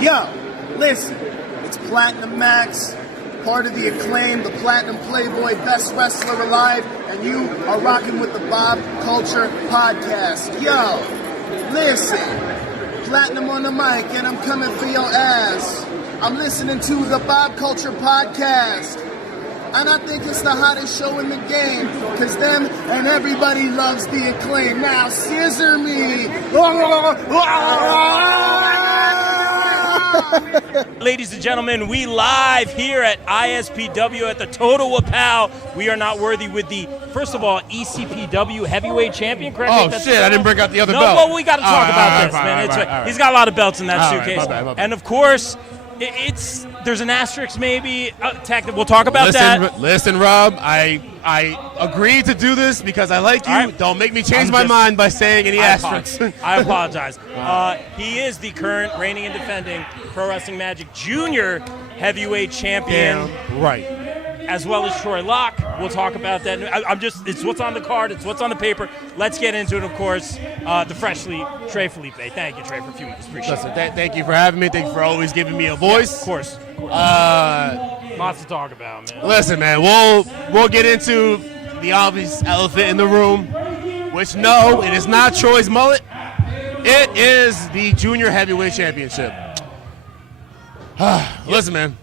Yo, listen, it's Platinum Max, part of the Acclaim, the Platinum Playboy, best wrestler alive, and you are rocking with the Bob Culture Podcast. Yo, listen, Platinum on the mic, and I'm coming for your ass. I'm listening to the Bob Culture Podcast, and I think it's the hottest show in the game, because them and everybody loves the Acclaim. Now, scissor me. Ladies and gentlemen, we live here at ISPW at the Total Wapow. We are not worthy with the, first of all, ECPW heavyweight champion. Correct? Oh, shit, I didn't bring out the other belt. No, well, we got to talk about this, man. He's got a lot of belts in that suitcase. My bad. And, of course, there's an asterisk maybe. We'll talk about that. Listen, Rob, I agreed to do this because I like you. Right. Don't make me change my mind by saying any asterisks. I apologize. He is the current reigning and defending Pro Wrestling Magic Junior heavyweight champion. Damn right. As well as Troy Locke. We'll talk about that. It's what's on the card. It's what's on the paper. Let's get into it, of course. The freshly Trey Felipe. Thank you, Trey, for a few minutes. Appreciate it. Thank you for having me. Thank you for always giving me a voice. Yeah, of course. Lots to talk about, man. Listen, man, we'll get into the obvious elephant in the room, which, no, it is not Troy's mullet. It is the Junior Heavyweight Championship. Listen, man.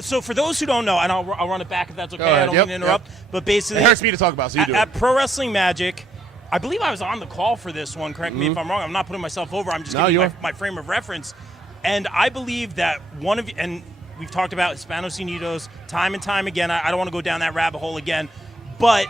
So for those who don't know, and I'll run it back if that's okay. I don't mean to interrupt. But basically, it hurts me to talk about, so you do it. At Pro Wrestling Magic, I believe I was on the call for this one. Correct me if I'm wrong. I'm not putting myself over. I'm just giving you my frame of reference. And I believe that one of you, and we've talked about Hispanos Unidos time and time again. I don't want to go down that rabbit hole again. But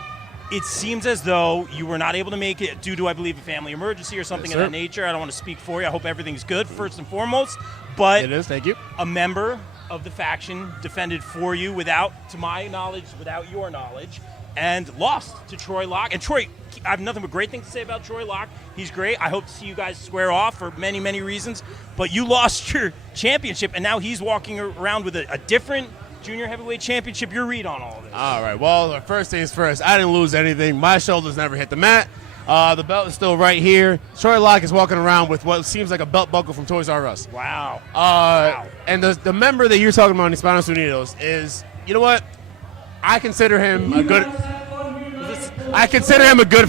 it seems as though you were not able to make it due to, I believe, a family emergency or something of that nature. I don't want to speak for you. I hope everything's good, first and foremost. But it is, thank you. A member of the faction defended for you to my knowledge, without your knowledge, and lost to Troy Locke. And Troy, I have nothing but great things to say about Troy Locke. He's great. I hope to see you guys square off for many, many reasons. But you lost your championship, and now he's walking around with a different Junior Heavyweight Championship. Your read on all of this? All right. Well, first things first, I didn't lose anything. My shoulders never hit the mat. The belt is still right here. Troy Locke is walking around with what seems like a belt buckle from Toys R Us. Wow. And the member that you're talking about in Hispanos Unidos is, you know what? I consider him a good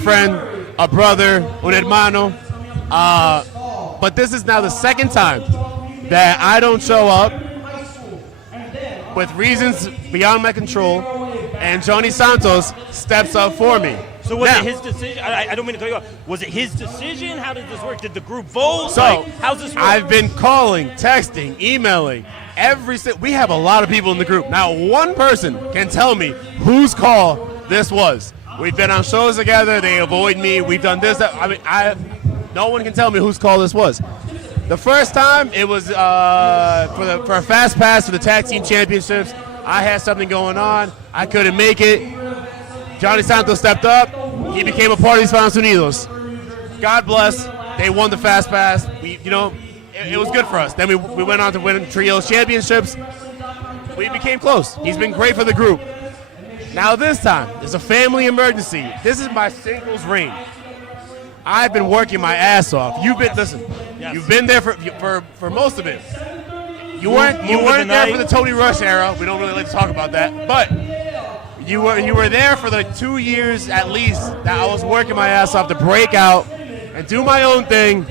friend, a brother, un hermano. But this is now the second time that I don't show up with reasons beyond my control, and Johnny Santos steps up for me. So was it his decision? I don't mean to cut you off. Was it his decision? How did this work? Did the group vote? So, how's this work? I've been calling, texting, emailing. We have a lot of people in the group. Now, one person can tell me whose call this was. We've been on shows together. They avoid me. We've done this. No one can tell me whose call this was. The first time, it was for a fast pass for the tag team championships. I had something going on. I couldn't make it. Johnny Santos stepped up. He became a part of Hispanos Unidos. God bless. They won the fast pass. It was good for us. Then we went on to win trios championships. We became close. He's been great for the group. Now this time, it's a family emergency. This is my singles reign. I've been working my ass off. You've been there for most of it. You weren't there for the Tony Rush era. We don't really like to talk about that, but you were there for the 2 years at least that I was working my ass off to break out and do my own thing,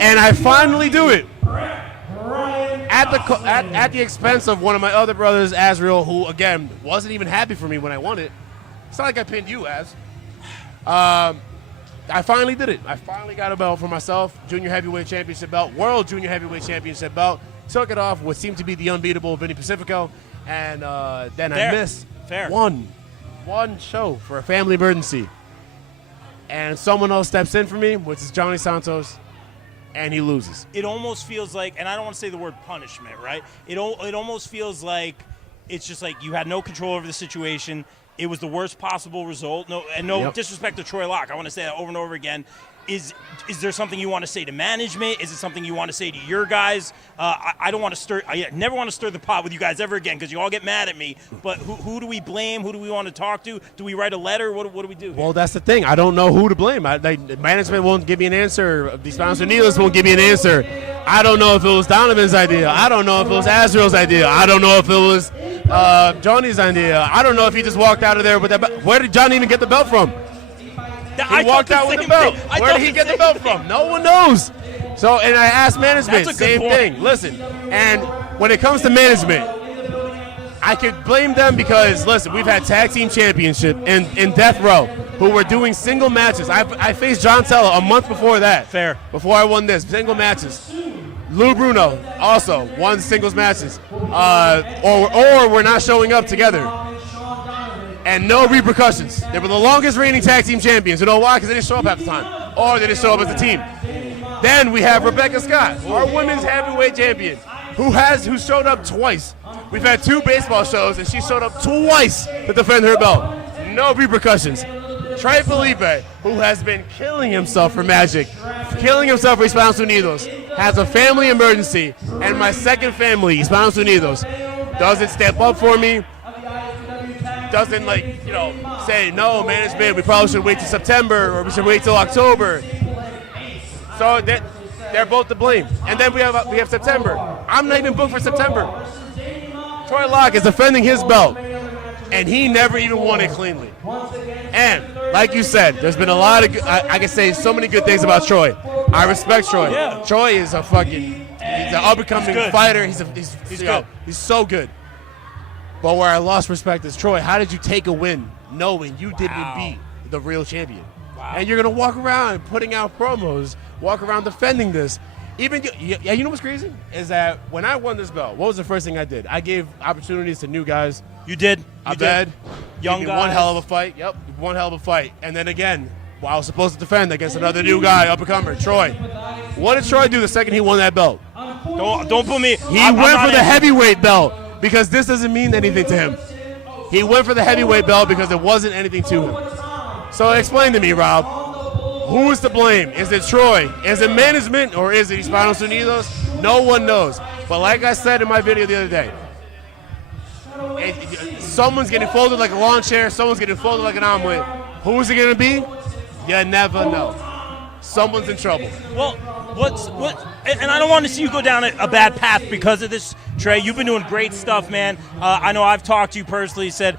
and I finally do it at the expense of one of my other brothers, Azrael, who again wasn't even happy for me when I won it. It's not like I pinned you, Az. I finally did it. I finally got a belt for myself, Junior Heavyweight Championship belt, World Junior Heavyweight Championship belt. Took it off what seemed to be the unbeatable Vinny Pacifico, and then I missed one show for a family emergency. And someone else steps in for me, which is Johnny Santos, and he loses. It almost feels like, and I don't want to say the word punishment, right? It almost feels like it's just like you had no control over the situation. It was the worst possible result. No disrespect to Troy Locke. I want to say that over and over again. Is there something you want to say to management? Is it something you want to say to your guys? I don't want to stir. I never want to stir the pot with you guys ever again because you all get mad at me. But who do we blame? Who do we want to talk to? Do we write a letter? What do we do? Well, that's the thing. I don't know who to blame. Management won't give me an answer. The Hispanos Unidos won't give me an answer. I don't know if it was Donovan's idea. I don't know if it was Azrael's idea. I don't know if it was Johnny's idea. I don't know if he just walked out of there with that belt. Where did Johnny even get the belt from? He walked out with the belt. Where did he get the belt from? No one knows. So, and I asked management, same thing. Listen, and when it comes to management, I could blame them because, listen, we've had tag team championship in Death Row who were doing single matches. I faced John Tella a month before that. Fair. Before I won this, single matches. Lou Bruno also won singles matches. Or we're not showing up together. And no repercussions. They were the longest reigning tag team champions. You know why? Because they didn't show up half the time. Or they didn't show up as a team. Then we have Rebecca Scott, our women's heavyweight champion, who showed up twice. We've had 2 baseball shows, and she showed up twice to defend her belt. No repercussions. Trey Felipe, who has been killing himself for Magic, killing himself for Hispanos Unidos, has a family emergency, and my second family, Hispanos Unidos, doesn't step up for me, doesn't, say, no, management, we probably should wait till September, or we should wait till October. So they're both to blame. And then we have September. I'm not even booked for September. Troy Locke is defending his belt, and he never even won it cleanly. And like you said, there's been a lot of I can say so many good things about Troy. I respect Troy. Yeah. Troy is he's an up-and-coming fighter. He's good. He's so good. But where I lost respect is Troy. How did you take a win knowing you didn't beat the real champion? Wow. And you're gonna walk around putting out promos, walk around defending this. You know what's crazy is that when I won this belt, what was the first thing I did? I gave opportunities to new guys. You did. I bet. Young guys. One hell of a fight. Yep, one hell of a fight. And then again, I was supposed to defend against another new guy, up-and-comer, Troy. What did Troy do the second he won that belt? Don't put me. He went for the heavyweight belt because this doesn't mean anything to him. He went for the heavyweight belt because it wasn't anything to him. So explain to me, Rob, who is to blame? Is it Troy? Is it management or is it Hispanos Unidos? No one knows. But like I said in my video the other day, someone's getting folded like a lawn chair, someone's getting folded like an omelet. Who is it going to be? You never know. Someone's in trouble. Well, and I don't want to see you go down a bad path because of this, Trey. You've been doing great stuff, man. I know I've talked to you personally, said,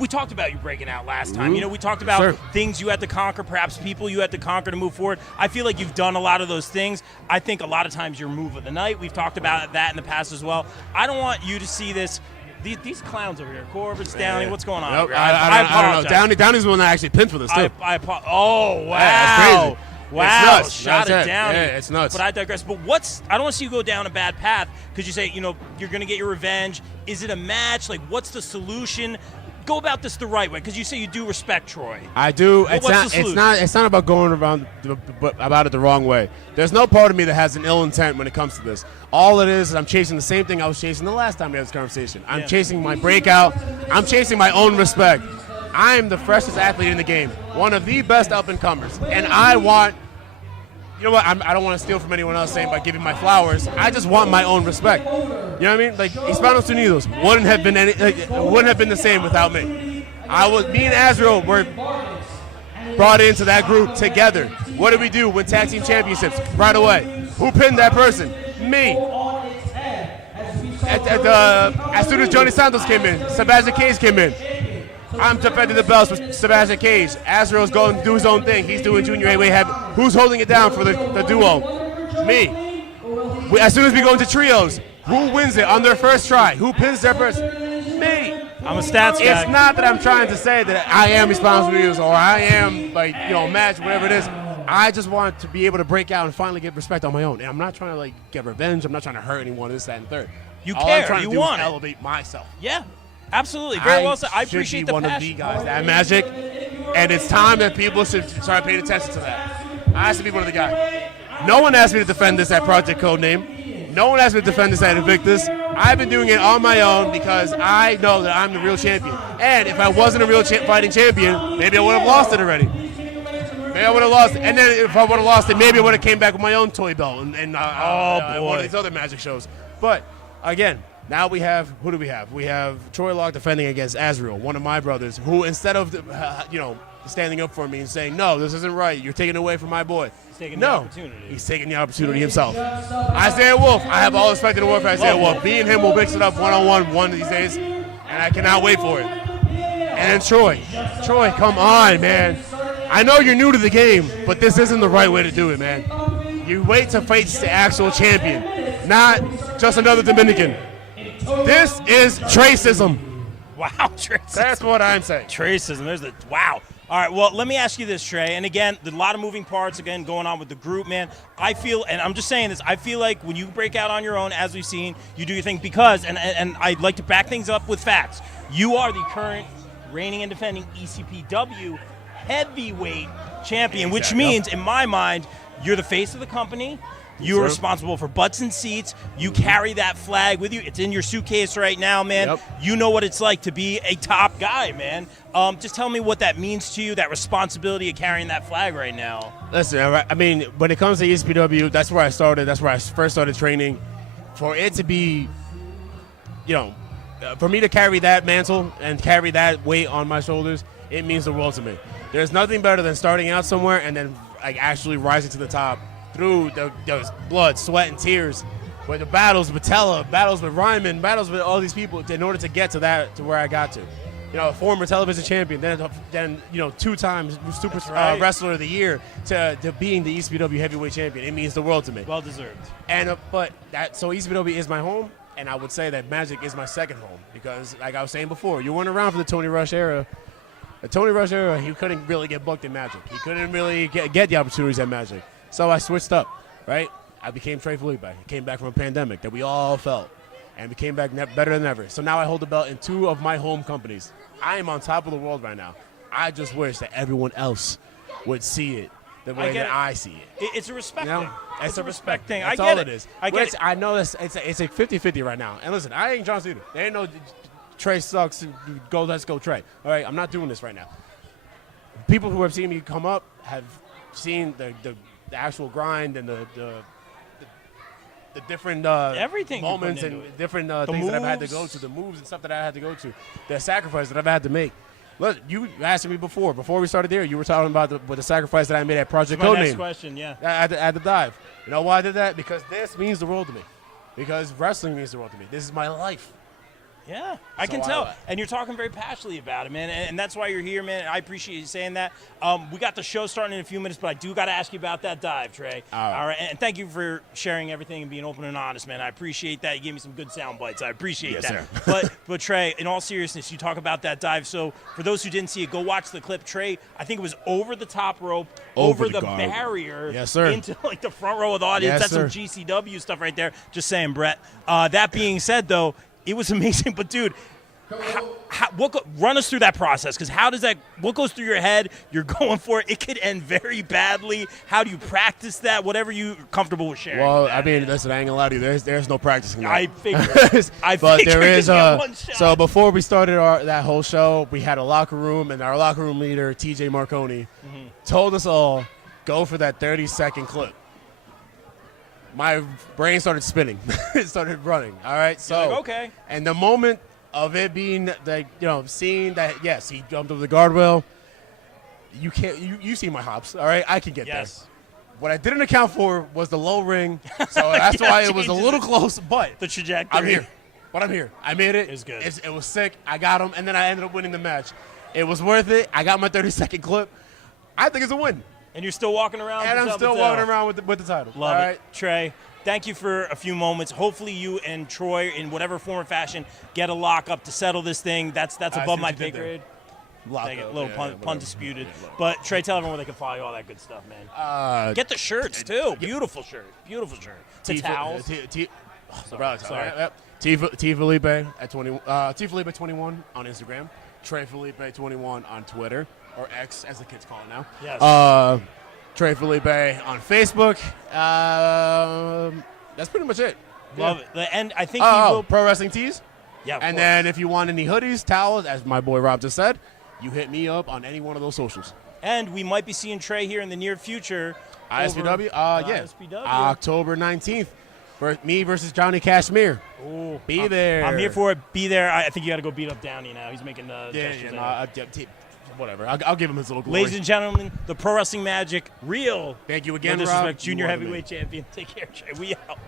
we talked about you breaking out last time. You know, we talked about things you had to conquer, perhaps people you had to conquer to move forward. I feel like you've done a lot of those things. I think a lot of times your move of the night, we've talked about that in the past as well. I don't want you to see this. These clowns over here, Corbett's, Downey, what's going on over here? I apologize. I don't know. Downey's the one that actually pinned for this, too. Oh, wow. Yeah, that's crazy. Wow, it's shot it down. Yeah, it's nuts. But I digress. But I don't want to see you go down a bad path because you say, you're going to get your revenge. Is it a match? Like, what's the solution? Go about this the right way because you say you do respect Troy. I do. It's not about going about it the wrong way. There's no part of me that has an ill intent when it comes to this. All it is I'm chasing the same thing I was chasing the last time we had this conversation. I'm chasing my breakout. I'm chasing my own respect. I am the freshest athlete in the game, one of the best up-and-comers, and I want, you know what, I don't want to steal from anyone else saying by giving my flowers. I just want my own respect. You know what I mean? Like, Hispanos Unidos wouldn't have been the same without me. Me and Azrael were brought into that group together. What did we do? Win tag team championships right away. Who pinned that person? Me. As soon as Johnny Santos came in, Sebastian Cage came in. I'm defending the belts with Sebastian Cage. Azrael's going to do his own thing. He's doing junior heavyweight heavy. Who's holding it down for the duo? Me. As soon as we go into trios, who wins it on their first try? Who pins their first? Me. I'm a stats guy. It's not that I'm trying to say that I am responsible or I am match, whatever it is. I just want to be able to break out and finally get respect on my own. And I'm not trying to get revenge. I'm not trying to hurt anyone, this, that, and third. You All care. I'm trying you to do is elevate myself. Yeah. Absolutely. Very well said. I appreciate the one passion. of the guys that have magic, and it's time that people should start paying attention to that. I have to be one of the guys. No one asked me to defend this at Project Codename. No one asked me to defend this at Invictus. I've been doing it on my own because I know that I'm the real champion. And if I wasn't a real fighting champion, maybe I would have lost it already. Maybe I would have lost it. And then if I would have lost it, maybe I would have came back with my own toy belt and one of these other magic shows. But, again, now we have, who do we have? We have Troy Locke defending against Azrael, one of my brothers, who instead of, standing up for me and saying, no, this isn't right. You're taking away from my boy. He's taking the opportunity. He's taking the opportunity himself. Isaiah Wolf, I have all respect in the world for Isaiah Wolf. Me and him will mix it up one-on-one one of these days, and I cannot wait for it. And then Troy, come on, man. I know you're new to the game, but this isn't the right way to do it, man. You wait to face the actual champion, not just another Dominican. This is Tracism. Wow, Tracism. That's what I'm saying. Tracism. Wow. All right, well, let me ask you this, Trey. And again, there's a lot of moving parts, again, going on with the group, man. I feel, and I'm just saying this, I feel like when you break out on your own, as we've seen, you do your thing because, and I'd like to back things up with facts, you are the current reigning and defending ECPW heavyweight champion, which means, in my mind, you're the face of the company. You're responsible for butts and seats. You carry that flag with you. It's in your suitcase right now, man. Yep. You know what it's like to be a top guy, man. Just tell me what that means to you, that responsibility of carrying that flag right now. Listen, I mean, when it comes to ECPW, that's where I started. That's where I first started training. For it to be, for me to carry that mantle and carry that weight on my shoulders, it means the world to me. There's nothing better than starting out somewhere and then actually rising to the top through those blood, sweat, and tears, with the battles with Tella, battles with Ryman, battles with all these people in order to get to where I got to. A former television champion, then 2 times super wrestler of the year to being the ECPW heavyweight champion. It means the world to me. Well deserved. And so ECPW is my home, and I would say that Magic is my second home because, like I was saying before, you weren't around for the Tony Rush era. The Tony Rush era, he couldn't really get booked in Magic. He couldn't really get the opportunities at Magic. So I switched up, right? I became Trey Felipe. I came back from a pandemic that we all felt, and we came back better than ever. So now I hold the belt in 2 of my home companies. I am on top of the world right now. I just wish that everyone else would see it the way that I see it. It's a respect thing. It's a respect thing. That's all it is. I get it. I know it's a 50-50 right now. And listen, I ain't John Cena. There ain't no Trey sucks. Let's go Trey. All right, I'm not doing this right now. People who have seen me come up have seen the actual grind and the different everything moments and different things that I've had to go to, the moves and stuff that I had to go to, the sacrifice that I've had to make. Look, you asked me before we started there, you were talking about the sacrifice that I made at Project Codename. Next question, yeah. At the dive. You know why I did that? Because this means the world to me. Because wrestling means the world to me. This is my life. Yeah, I can tell. And you're talking very passionately about it, man. And that's why you're here, man. I appreciate you saying that. We got the show starting in a few minutes, but I do got to ask you about that dive, Trey. All right. And thank you for sharing everything and being open and honest, man. I appreciate that. You gave me some good sound bites. I appreciate that. Sir. But Trey, in all seriousness, you talk about that dive. So for those who didn't see it, go watch the clip. Trey, I think it was over the top rope, over the barrier, yes, sir, into like the front row of the audience. Yes, that's sir. some GCW stuff right there. Just saying, Brett. That being said, though, it was amazing, but dude, run us through that process, because what goes through your head? You're going for it. It could end very badly. How do you practice that? Whatever you're comfortable with sharing. Well, I mean, listen, I ain't gonna lie to you. There's no practicing that. I figured. But there is so before we started that whole show, we had a locker room, and our locker room leader, TJ Marconi, told us all, go for that 30-second clip. My brain started spinning. It started running. All right, so like, okay. And the moment of it being seeing that, yes, he jumped over the guardrail. You can't. You see my hops. All right, I can get there. What I didn't account for was the low ring, so that's why it was a little close. But the trajectory. I'm here. But I'm here. I made it. It's good. It was sick. I got him, and then I ended up winning the match. It was worth it. I got my 30-second clip. I think it's a win. And you're still walking around? And I'm still walking around with the title. Love it. Trey, thank you for a few moments. Hopefully you and Troy, in whatever form or fashion, get a lockup to settle this thing. That's above my pay grade. Little pun disputed. But Trey, tell everyone where they can follow you, all that good stuff, man. Get the shirts, too. Beautiful shirt. Beautiful shirt. The towels. Sorry. T Felipe at 20. T Felipe 21 on Instagram. Trey Felipe 21 on Twitter. Or X, as the kids call it now. Yes. Trey Felipe on Facebook. That's pretty much it. Love it. And I think Pro Wrestling Tees. Yeah. And then if you want any hoodies, towels, as my boy Rob just said, you hit me up on any one of those socials. And we might be seeing Trey here in the near future. ISPW? ISPW. October 19th. For me versus Johnny Cashmere. Ooh, Be there. I'm here for it. Be there. I think you got to go beat up Downey now. He's making whatever. I'll give him his little glory. Ladies and gentlemen, the Pro Wrestling Magic, real. Thank you again, No disrespect, Rob. Junior Heavyweight Champion. Take care, Trey. We out.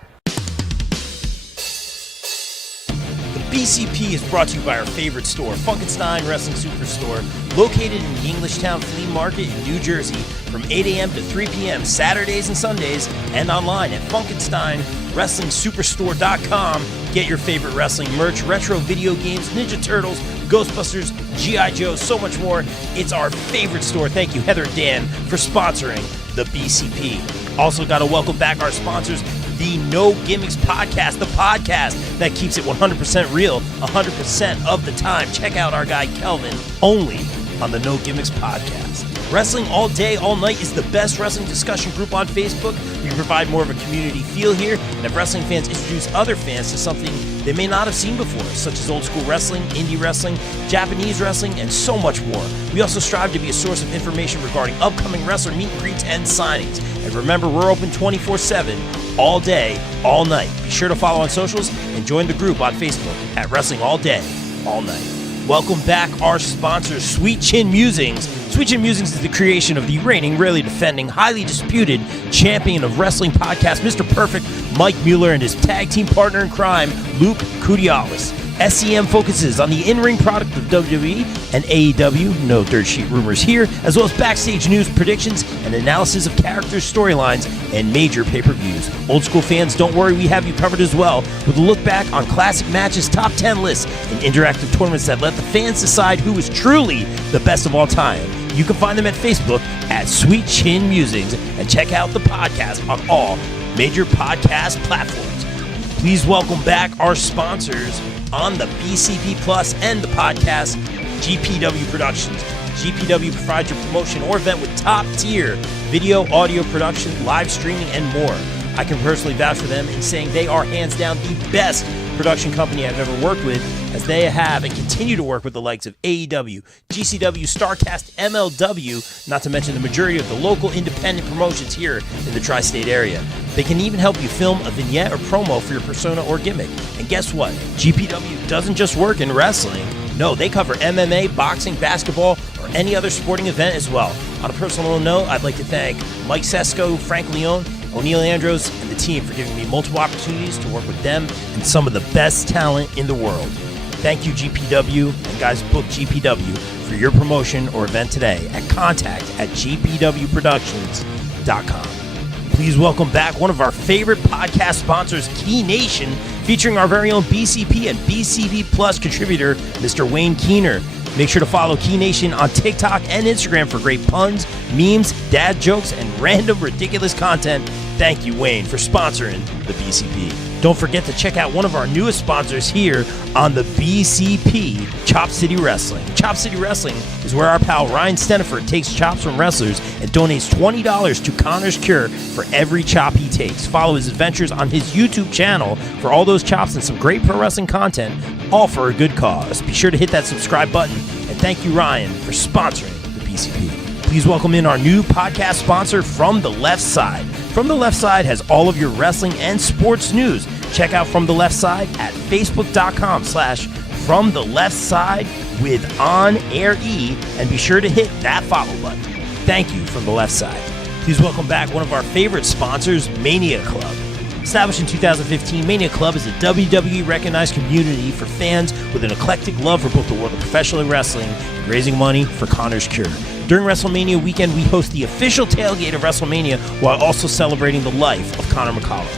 The BCP is brought to you by our favorite store, Funkenstein Wrestling Superstore, located in the Englishtown Flea Market in New Jersey from 8 a.m. to 3 p.m. Saturdays and Sundays, and online at FunkensteinWrestlingSuperstore.com. Get your favorite wrestling merch, retro video games, Ninja Turtles, Ghostbusters, G.I. Joe, so much more. It's our favorite store. Thank you, Heather and Dan, for sponsoring the BCP. Also got to welcome back our sponsors, the No Gimmicks Podcast, the podcast that keeps it 100% real 100% of the time. Check out our guy Kelvin, only on the No Gimmicks Podcast. Wrestling All Day, All Night is the best wrestling discussion group on Facebook. We provide more of a community feel here and have wrestling fans introduce other fans to something they may not have seen before, such as old school wrestling, indie wrestling, Japanese wrestling, and so much more. We also strive to be a source of information regarding upcoming wrestler meet and greets and signings. And remember, we're open 24/7, all day, all night. Be sure to follow on socials and join the group on Facebook at Wrestling All Day, All Night. Welcome back our sponsor, Sweet Chin Musings. Sweet Chin Musings is the creation of the reigning, rarely defending, highly disputed champion of wrestling podcast, Mr. Perfect, Mike Mueller, and his tag team partner in crime, Luke Kudialis. SCM focuses on the in-ring product of WWE and AEW, no dirt sheet rumors here, as well as backstage news, predictions, and analysis of characters, storylines, and major pay-per-views. Old school fans, don't worry, we have you covered as well, with a look back on classic matches, top 10 lists, and interactive tournaments that let the fans decide who is truly the best of all time. You can find them at Facebook at Sweet Chin Musings, and check out the podcast on all major podcast platforms. Please welcome back our sponsors on the BCP Plus and the podcast, GPW Productions. GPW provides your promotion or event with top-tier video, audio production, live streaming, and more. I can personally vouch for them in saying they are hands down the best production company I've ever worked with, as they have and continue to work with the likes of AEW, GCW, StarCast, MLW, not to mention the majority of the local independent promotions here in the tri-state area. They can even help you film a vignette or promo for your persona or gimmick. And guess what? GPW doesn't just work in wrestling. No, they cover MMA, boxing, basketball, or any other sporting event as well. On a personal note, I'd like to thank Mike Sesko, Frank León, Oneil Andrews, and the team for giving me multiple opportunities to work with them and some of the best talent in the world. Thank you, GPW, and guys, book GPW for your promotion or event today at contact@gpwproductions.com. Please welcome back one of our favorite podcast sponsors, Key Nation, featuring our very own BCP and BCP Plus contributor, Mr. Wayne Keener. Make sure to follow Key Nation on TikTok and Instagram for great puns, memes, dad jokes, and random ridiculous content. Thank you, Wayne, for sponsoring the BCP. Don't forget to check out one of our newest sponsors here on the BCP, Chop City Wrestling. Chop City Wrestling is where our pal Ryan Steniford takes chops from wrestlers and donates $20 to Connor's Cure for every chop he takes. Follow his adventures on his YouTube channel for all those chops and some great pro wrestling content, all for a good cause. Be sure to hit that subscribe button, and thank you, Ryan, for sponsoring the BCP. Please welcome in our new podcast sponsor, From the Left Side. From the Left Side has all of your wrestling and sports news. Check out From the Left Side at facebook.com/From the Left Side with On Air E, and be sure to hit that follow button. Thank you, From the Left Side. Please welcome back one of our favorite sponsors, Mania Club. Established in 2015, Mania Club is a WWE recognized community for fans with an eclectic love for both the world of professional wrestling and raising money for Connor's Cure. During WrestleMania weekend, we host the official tailgate of WrestleMania while also celebrating the life of Conor McCallum.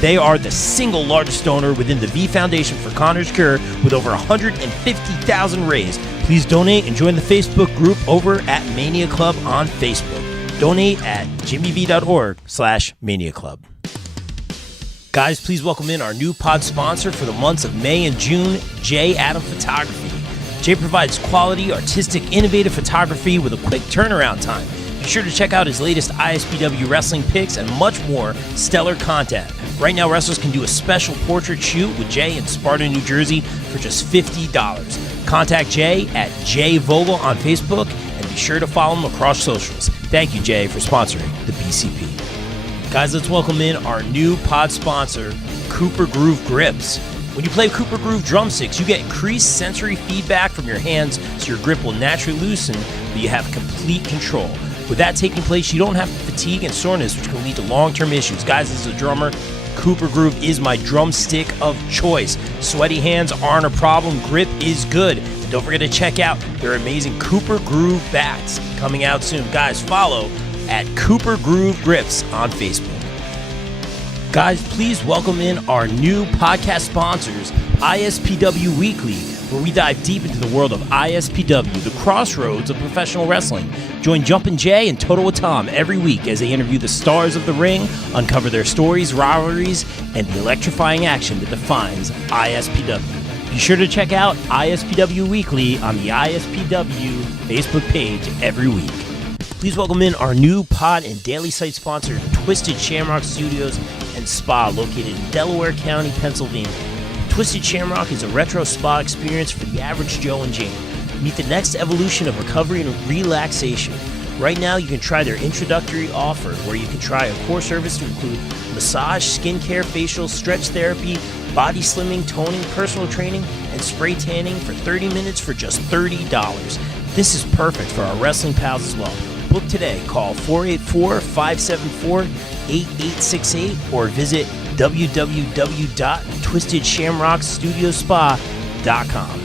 They are the single largest donor within the V Foundation for Connor's Cure, with over 150,000 raised. Please donate and join the Facebook group over at Mania Club on Facebook. Donate at jimmyv.org/Mania Club. Guys, please welcome in our new pod sponsor for the months of May and June, J. Adam Photography. Jay provides quality, artistic, innovative photography with a quick turnaround time. Be sure to check out his latest ISPW wrestling pics and much more stellar content. Right now, wrestlers can do a special portrait shoot with Jay in Sparta, New Jersey for just $50. Contact Jay at Jay Vogel on Facebook, and be sure to follow him across socials. Thank you, Jay, for sponsoring the BCP. Guys, let's welcome in our new pod sponsor, Cooper Groove Grips. When you play Cooper Groove drumsticks, you get increased sensory feedback from your hands, so your grip will naturally loosen, but you have complete control. With that taking place, you don't have fatigue and soreness, which can lead to long-term issues. Guys, as a drummer, Cooper Groove is my drumstick of choice. Sweaty hands aren't a problem. Grip is good. And don't forget to check out their amazing Cooper Groove bats coming out soon. Guys, follow at Cooper Groove Grips on Facebook. Guys, please welcome in our new podcast sponsors, ISPW Weekly, where we dive deep into the world of ISPW, the crossroads of professional wrestling. Join Jumpin' Jay and Total with Tom every week as they interview the stars of the ring, uncover their stories, rivalries, and the electrifying action that defines ISPW. Be sure to check out ISPW Weekly on the ISPW Facebook page every week. Please welcome in our new pod and daily site sponsor, Twisted Shamrock Studios and Spa, located in Delaware County, Pennsylvania. Twisted Shamrock is a retro spa experience for the average Joe and Jane. Meet the next evolution of recovery and relaxation. Right now, you can try their introductory offer, where you can try a core service to include massage, skincare, facial, stretch therapy, body slimming, toning, personal training, and spray tanning for 30 minutes for just $30. This is perfect for our wrestling pals as well. Book today. Call 484-574-8868 or visit www.twistedshamrockstudiospa.com.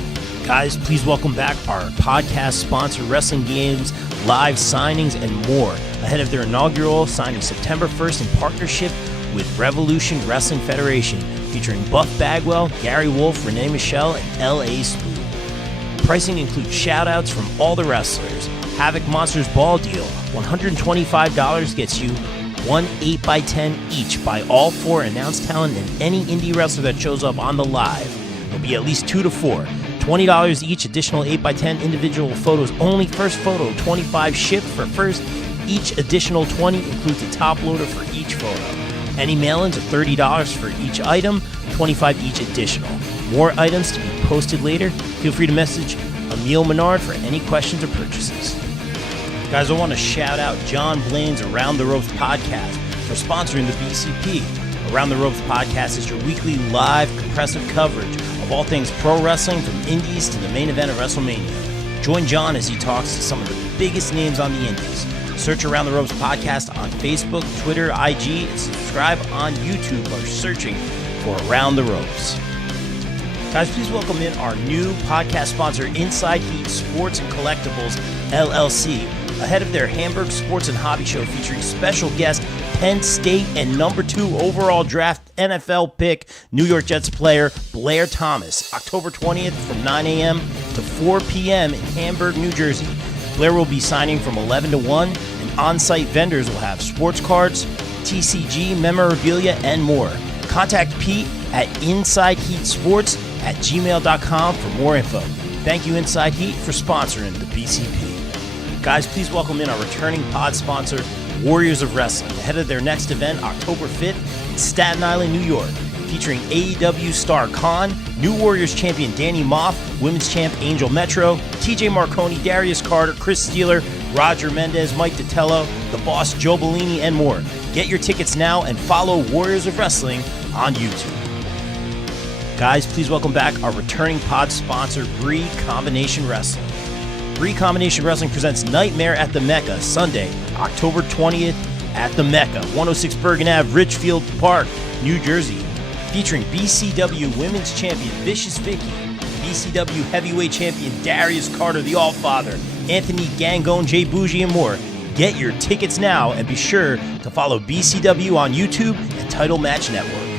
Guys, please welcome back our podcast sponsor, Wrestling Games, live signings, and more ahead of their inaugural signing September 1st in partnership with Revolution Wrestling Federation, featuring Buff Bagwell, Gary Wolf, Renee Michelle, and L.A. Spoon. Pricing includes shout-outs from all the wrestlers. Havoc Monsters Ball Deal, $125 gets you one 8x10 each by all four announced talent and any indie wrestler that shows up on the live. There'll be at least 2 to 4. $20 each, additional 8x10 individual photos only. First photo, 25 shipped for first. Each additional 20 includes a top loader for each photo. Any mail-ins are $30 for each item, 25 each additional. More items to be posted later. Feel free to message Emil Menard for any questions or purchases. Guys, I want to shout out John Blaine's Around the Ropes podcast for sponsoring the BCP. Around the Ropes podcast is your weekly live compressive coverage of all things pro wrestling, from indies to the main event of WrestleMania. Join John as he talks to some of the biggest names on the indies. Search Around the Ropes podcast on Facebook, Twitter, IG, and subscribe on YouTube by searching for Around the Ropes. Guys, please welcome in our new podcast sponsor, Inside Heat Sports and Collectibles, LLC, ahead of their Hamburg Sports and Hobby Show featuring special guest Penn State and number 2 overall draft NFL pick, New York Jets player Blair Thomas, October 20th from 9 a.m. to 4 p.m. in Hamburg, New Jersey. Blair will be signing from 11 to 1, and on-site vendors will have sports cards, TCG, memorabilia, and more. Contact Pete at InsideHeatSports@gmail.com for more info. Thank you, Inside Heat, for sponsoring the BCP. Guys, please welcome in our returning pod sponsor, Warriors of Wrestling, ahead of their next event, October 5th in Staten Island, New York, featuring AEW star Khan, New Warriors champion Danny Moff, Women's champ Angel Metro, TJ Marconi, Darius Carter, Chris Steeler, Roger Mendez, Mike Ditello, The Boss Joe Bellini, and more. Get your tickets now and follow Warriors of Wrestling on YouTube. Guys, please welcome back our returning pod sponsor, Bree Combination Wrestling. Bree Combination Wrestling presents Nightmare at the Mecca, Sunday, October 20th at the Mecca, 106 Bergen Ave, Richfield Park, New Jersey. Featuring BCW Women's Champion Vicious Vicky, BCW Heavyweight Champion Darius Carter, the Allfather, Anthony Gangone, Jay Bougie, and more. Get your tickets now and be sure to follow BCW on YouTube and Title Match Network.